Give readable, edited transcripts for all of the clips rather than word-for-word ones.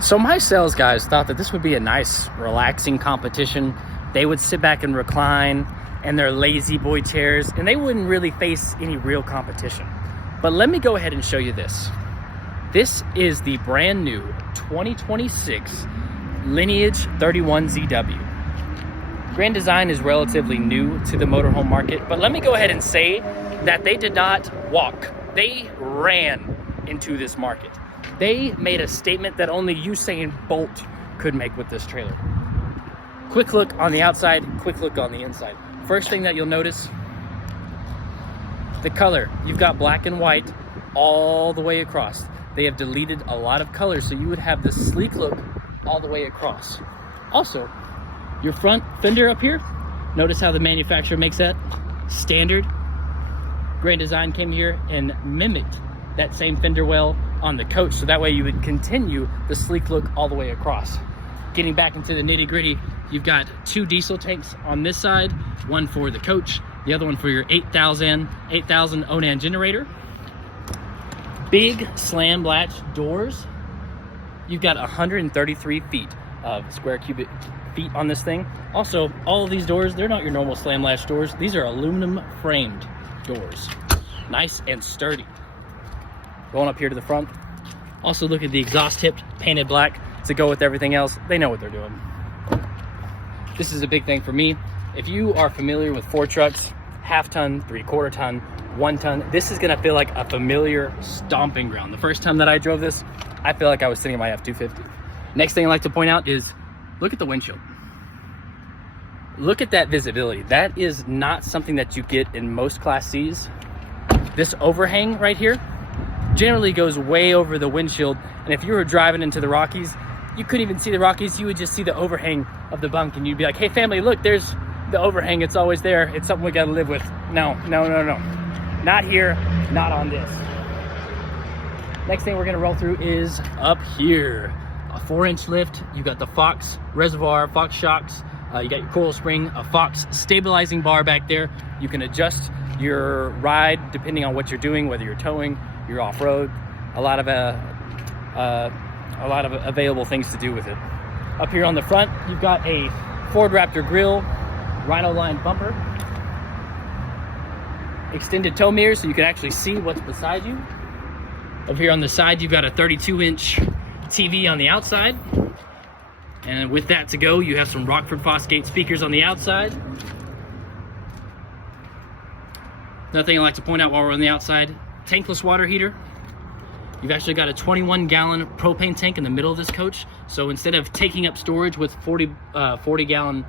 So my sales guys thought that this would be a nice, relaxing competition. They would sit back and recline in their lazy boy chairs, and they wouldn't really face any real competition. But let me go ahead and show you this. This is the brand new 2026 Lineage 31ZW. Granddesign is relatively new to the motorhome market, but let me go ahead and say that they did not walk. They ran into this market. They made a statement that only Usain Bolt could make with this trailer. Quick look on the outside, quick look on the inside. First thing that you'll notice, the color. You've got black and white all the way across. They have deleted a lot of colors, so you would have this sleek look all the way across. Also, your front fender up here, notice how the manufacturer makes that standard. Granddesign came here and mimicked that same fender well on the coach, so that way you would continue the sleek look all the way across. Getting back into the nitty gritty, you've got two diesel tanks on this side, one for the coach, the other one for your 8,000 Onan generator. Big slam latch doors. You've got 133 feet of square cubic feet on this thing. Also, all of these doors, they're not your normal slam latch doors. These are aluminum framed doors. Nice and sturdy. Going up here to the front. Also look at the exhaust tip painted black to go with everything else. They know what they're doing. This is a big thing for me. If you are familiar with Ford trucks, half ton, 3/4 ton, 1 ton, this is gonna feel like a familiar stomping ground. The first time that I drove this, I feel like I was sitting in my F-250. Next thing I like to point out is, look at the windshield. Look at that visibility. That is not something that you get in most Class Cs. This overhang right here generally goes way over the windshield, and if you were driving into the Rockies, you couldn't even see the Rockies. You would just see the overhang of the bunk, and you'd be like, hey family, look, there's the overhang. It's always there. It's something we gotta live with. No. Not here, not on this. Next thing we're gonna roll through is up here. A 4-inch lift. You've got the Fox reservoir, Fox shocks. You got your coil spring, a Fox stabilizing bar back there. You can adjust your ride depending on what you're doing, whether you're towing, you're off-road. A lot of available things to do with it. Up here on the front, you've got a Ford Raptor grille, Rhino line bumper, extended tow mirrors so you can actually see what's beside you. Up here on the side, you've got a 32-inch TV on the outside. And with that to go, you have some Rockford Fosgate speakers on the outside. Another thing I like to point out while we're on the outside, tankless water heater. You've actually got a 21-gallon propane tank in the middle of this coach. So instead of taking up storage with 40-gallon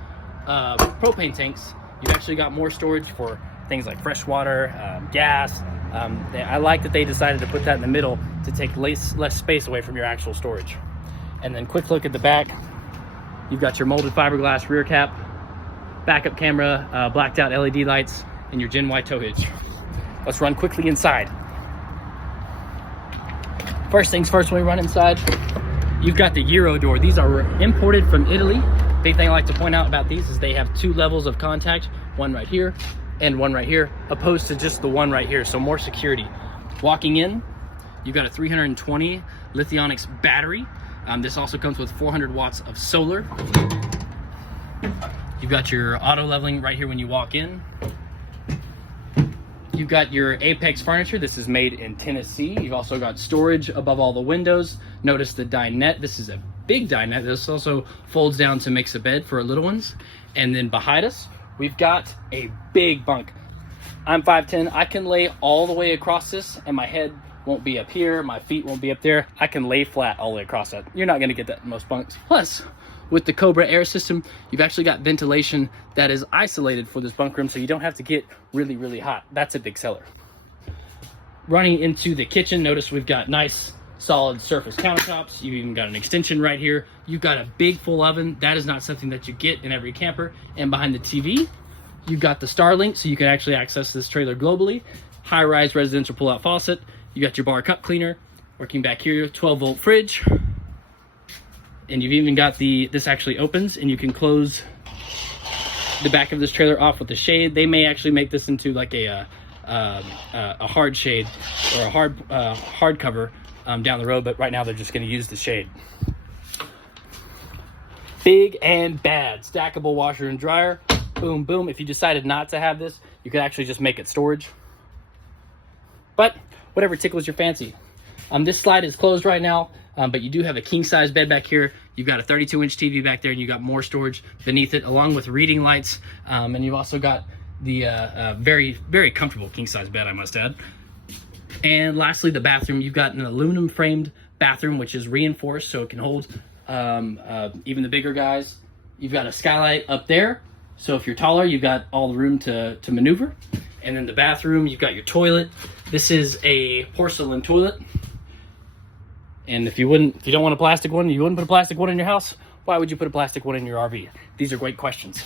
propane tanks, you've actually got more storage for things like fresh water, gas. I like that they decided to put that in the middle to take less space away from your actual storage. And then quick look at the back. You've got your molded fiberglass rear cap, backup camera, blacked out LED lights, and your Gen Y tow hitch. Let's run quickly inside. First things first, when we run inside, you've got the Euro door. These are imported from Italy. Big thing I like to point out about these is they have 2 levels of contact, one right here and one right here, opposed to just the one right here, so more security. Walking in, you've got a 320 Lithionics battery. This also comes with 400 watts of solar. You've got your auto leveling right here when you walk in. You've got your Apex furniture. This is made in Tennessee. You've also got storage above all the windows. Notice the dinette. This is a big dinette. This also folds down to make a bed for our little ones. And then behind us, we've got a big bunk. I'm 5'10". I can lay all the way across this, and my head won't be up here, my feet won't be up there. I can lay flat all the way across that. You're not gonna get that in most bunks. Plus, with the Cobra air system, you've actually got ventilation that is isolated for this bunk room, so you don't have to get really, really hot. That's a big seller. Running into the kitchen, notice we've got nice, solid surface countertops. You've even got an extension right here. You've got a big full oven. That is not something that you get in every camper. And behind the TV, you've got the Starlink, so you can actually access this trailer globally. High-rise residential pull-out faucet. You got your bar cup cleaner. Working back here, 12-volt fridge. And you've even got this actually opens, and you can close the back of this trailer off with the shade. They may actually make this into like a hard shade or a hard cover down the road, but right now they're just going to use the shade. Big and bad. Stackable washer and dryer. Boom, boom. If you decided not to have this, you could actually just make it storage. But whatever tickles your fancy. This slide is closed right now, but you do have a king size bed back here. You've got a 32-inch TV back there, and you got more storage beneath it, along with reading lights. And you've also got the very, very comfortable king size bed, I must add. And lastly, the bathroom. You've got an aluminum framed bathroom, which is reinforced, so it can hold even the bigger guys. You've got a skylight up there, so if you're taller, you've got all the room to maneuver. And then the bathroom, you've got your toilet. This is a porcelain toilet. And if you don't want a plastic one, you wouldn't put a plastic one in your house, why would you put a plastic one in your RV? These are great questions.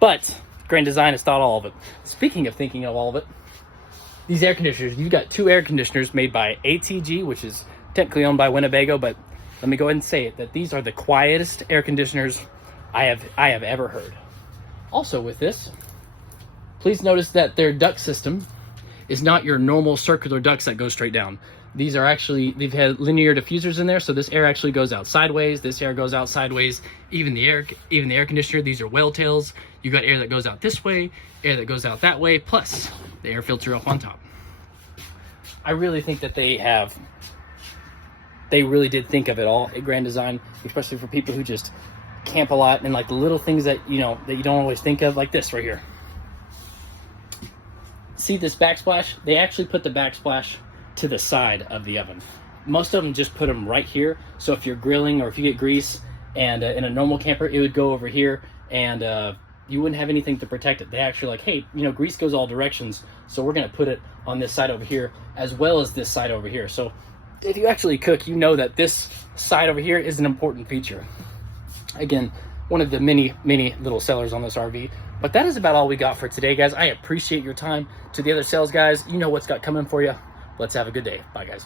But Granddesign has thought all of it. Speaking of thinking of all of it, these air conditioners, you've got 2 air conditioners made by ATG, which is technically owned by Winnebago, but let me go ahead and say it, that these are the quietest air conditioners I have ever heard. Also with this, please notice that their duct system is not your normal circular ducts that go straight down. These are actually, they've had linear diffusers in there, so this air actually goes out sideways, this air goes out sideways, even the air conditioner, these are whale tails. You've got air that goes out this way, air that goes out that way, plus the air filter up on top. I really think that they really did think of it all at Granddesign, especially for people who just camp a lot and like the little things that, you know, that you don't always think of, like this right here. See this backsplash? They actually put the backsplash to the side of the oven. Most of them just put them right here, so if you're grilling or if you get grease, and in a normal camper it would go over here, and you wouldn't have anything to protect it. They actually like, hey, you know, grease goes all directions, so we're going to put it on this side over here as well as this side over here. So if you actually cook, you know that this side over here is an important feature. Again, one of the many little sellers on this RV. But that is about all we got for today, guys. I appreciate your time. To the other sales guys, you know what's got coming for you. Let's have a good day. Bye, guys.